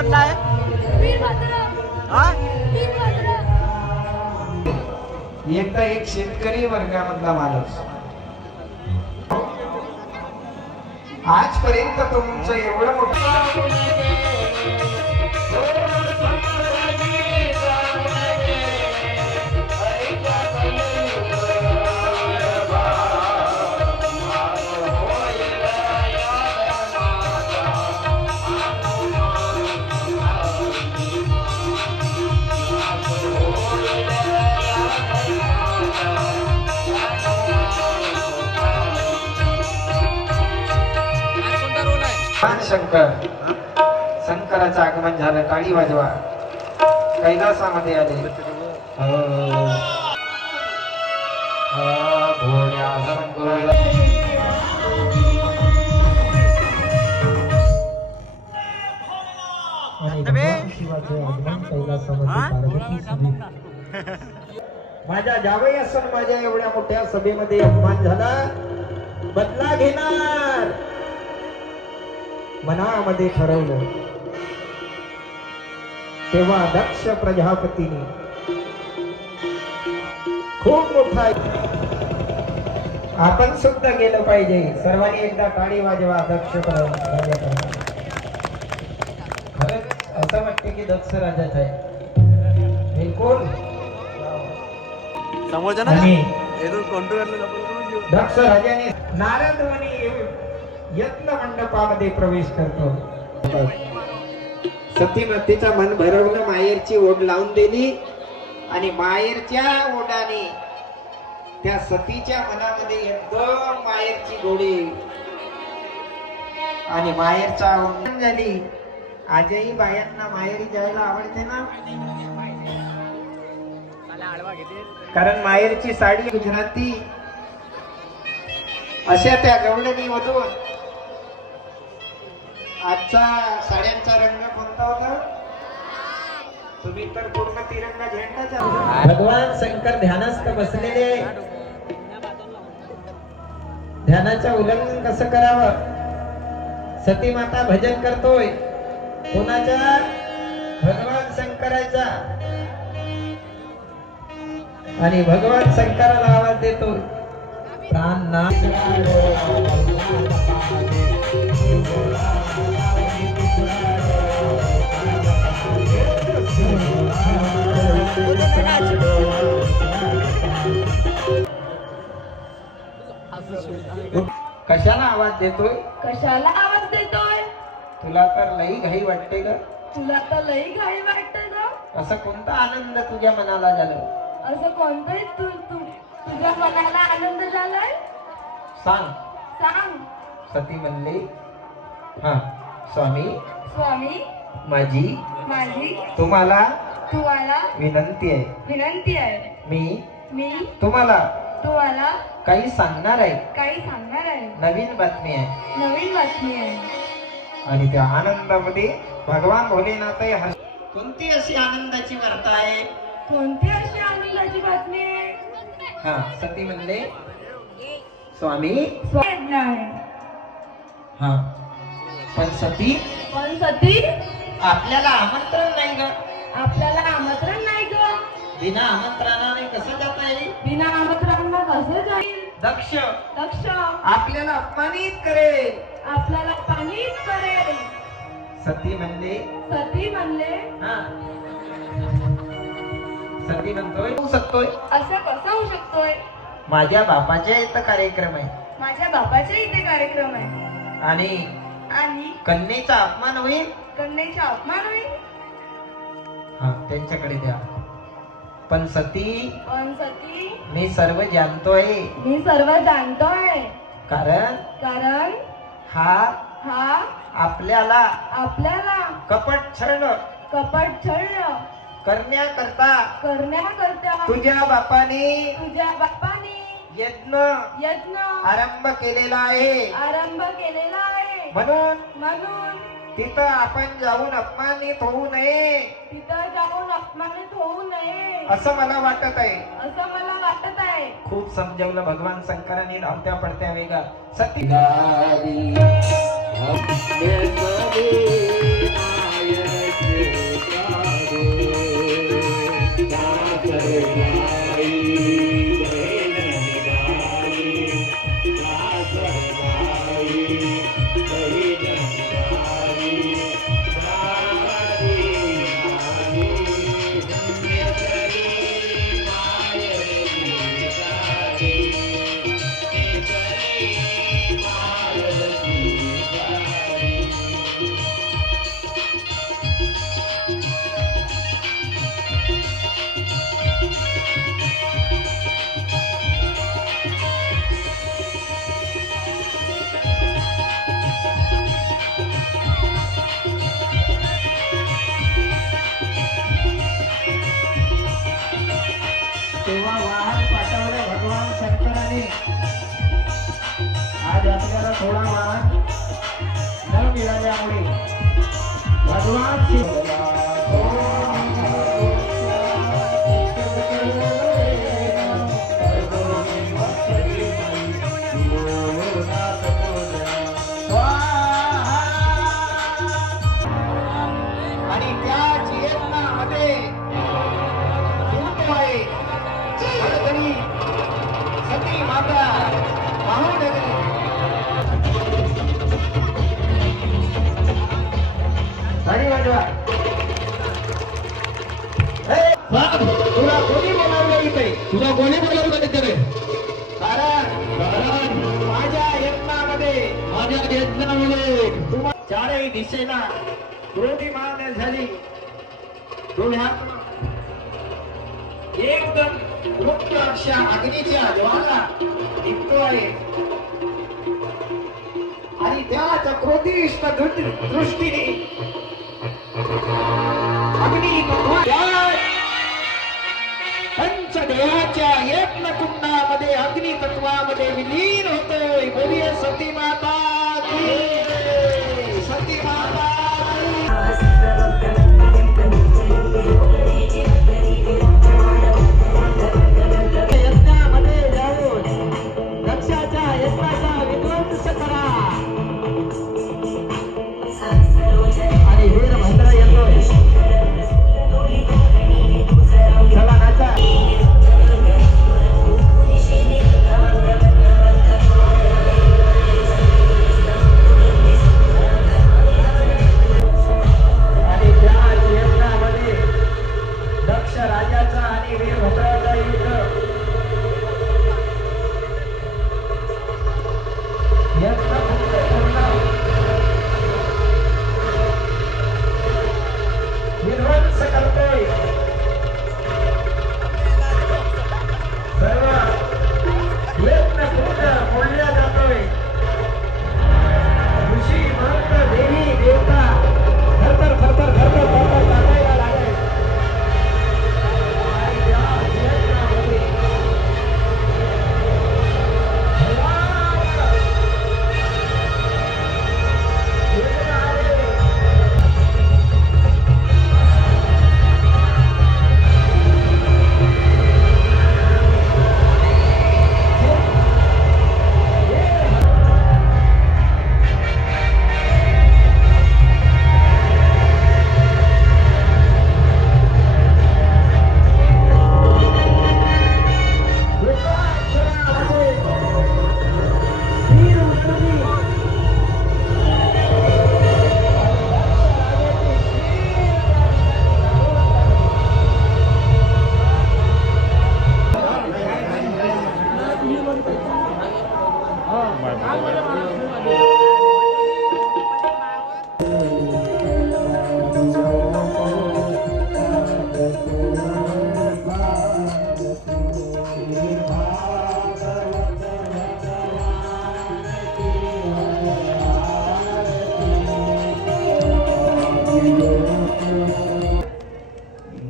बनला आहे? एकदा एक शेतकरी वर्गामधला माणूस आजपर्यंत तुमचं एवढं मोठं शंकर शंकराचं आगमन झालं. टाळी वाजवा. कैलासामध्ये आले. माझ्या जावई असून माझ्या एवढ्या मोठ्या सभेमध्ये अपमान झाला. बदला घेणार मनामध्ये ठरवलं. तेव्हा दक्ष प्रजापतीने खूप मोठा आपण सुद्धा गेलं पाहिजे. सर्वांनी एकदा टाळी वाजवा. दक्ष प्रजापती खरंच असं वाटते की दक्ष राजाच आहे. बिलकुल समोरच्या ना दक्ष राजाने नारद मुनी यज्ञ मंडपामध्ये प्रवेश करतो. सतीमातेचा मन भरवलं. मायेरची ओढ लावून दिली आणि मायेरच्या ओढाने त्या सतीच्या मनामध्ये एकदम मायेरची गोडी आणि मायेरचा ओढ झाली. आजही बायांना माहेरी जायला आवडते ना, कारण मायेरची साडी गुजराती अशा त्या गवळणी मधून. आजचा साड्यांचा रंग कोणता होता? तुम्ही तर पूर्ण तिरंगा झेंडाचा. भगवान शंकर ध्यानस्थ बसलेले. ध्यानाचं उल्लंघन कसं करावं? सती माता भजन करतोय. कोणाच्या? भगवान शंकराचा. आणि भगवान शंकराला आवाज देतोय. प्राणनाथ कशाला आवाज देतोय? कशाला आवाज देतोय? तुला तर लई घाई वाटते ग. तुला तर लई घाई वाटते ग. असं कोणता आनंद तुझ्या मनाला झालं? असं कोणतंही तुझ्या मनाला आनंद झालाय? सांग. सांग. सती म्हणले, हा स्वामी स्वामी माझी तुम्हाला विनंती आहे. विनंती आहे. मी तुम्हाला काही सांगणार आहे. नवीन बातमी आहे. आणि त्या आनंदामध्ये भगवान भोलेनाथ कोणती अशी आनंदाची वार्ता आहे? कोणती अशी आनंदाची बातमी आहे? हा सती म्हणले, स्वामी हा पण सती आपल्याला आमंत्रण नाही ग. आपल्याला आमंत्रण नाही ग. बिना आमंत्रणाने कसं जाता येईल? बिना आमंत्रणाने कसं जाईल? दक्ष आपल्याला अपमानित करेल. सती म्हणले हा सती म्हणतोय असं कसं होऊ शकतोय? माझ्या बापाच्या इथं कार्यक्रम आहे. माझ्या बापाच्या इथे कार्यक्रम आहे. आणि कन्येचा अपमान होईल. हा त्यांच्याकडे द्या. पण सती मी सर्व जाणतोय. कारण हा आपल्याला कपट छळ करण्याकरता तुझ्या बापाने यज्ञ आरंभ केलेला आहे. म्हणून तिथं आपण जाऊन अपमानित होऊ नये असं मला वाटत आहे. खूप समजवलं भगवान शंकराने धावत्या पडत्या वेगा. सती तेव्हा वाहन पाठवले भगवान शंकराने. आज आपल्याला थोडा वाहन न मिळाल्यामुळे भगवान आणि त्या चेतनामध्ये हरघडी सती माता महानगरी. साडी वाजवा. तुला कोणी बोलावलं इथे? तुला कोणी बोलावलं तिकडे? कारण माझ्या यत्नामध्ये तुम्हा चारही दिशेला क्रोधीमान झाली. डोळ्यात एकदम मुक्त अशा अग्नीच्या ज्वाला निघतो आहे आणि त्याच क्रोधिष्ट दृष्टीने अग्नी पंचदेहाच्या यत्न कुंडामध्ये अग्नी तत्वामध्ये विलीन होतोय. बोलिये सती माता की, सती माता की. यज्ञामध्ये जाऊन दक्षाच्या यज्ञाचा विध्वंस करा आणि वीरभद्र येतोय. चला नाचा. आणि त्या यज्ञामध्ये दक्ष राजाचा आणि वीरभद्राचा युद्ध. यज्ञ पूर्ण विध्वंस करतोय. सर्व यज्ञ पूर्ण मोडल्या जातोय. ऋषी महंत देवी देवता थरथर थरथर थरथर थरथर कापायला लागले. आणि या यज्ञामध्ये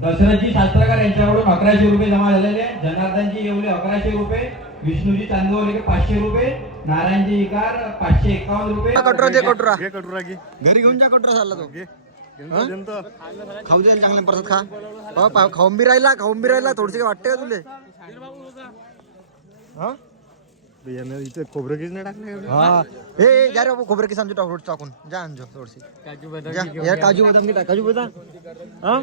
दशरथजी शास्त्रकार यांच्याकडून 1100 रुपये जमा झालेले. जनार्दनजी येवले 1100 रुपये, विष्णूजी चांदोवले 500 रुपये, नारायणजी इकार 551 रुपये. कटोरा दे, कटोरा घे कटोरा घे. घरी घेऊन जा. कटोरा झाला तो घे. खाऊ दे चांगल्या परत खा. खाऊन बी राहिला थोडसे वाटते का तुले? इथे खोबरं किस नाही टाकलं हा ए जा रे बाबू खोबरं किसान टाकून टाकून जा आणजो थोडीशी काजू जा यार काजू बदाम की टाक काजू बदाम हा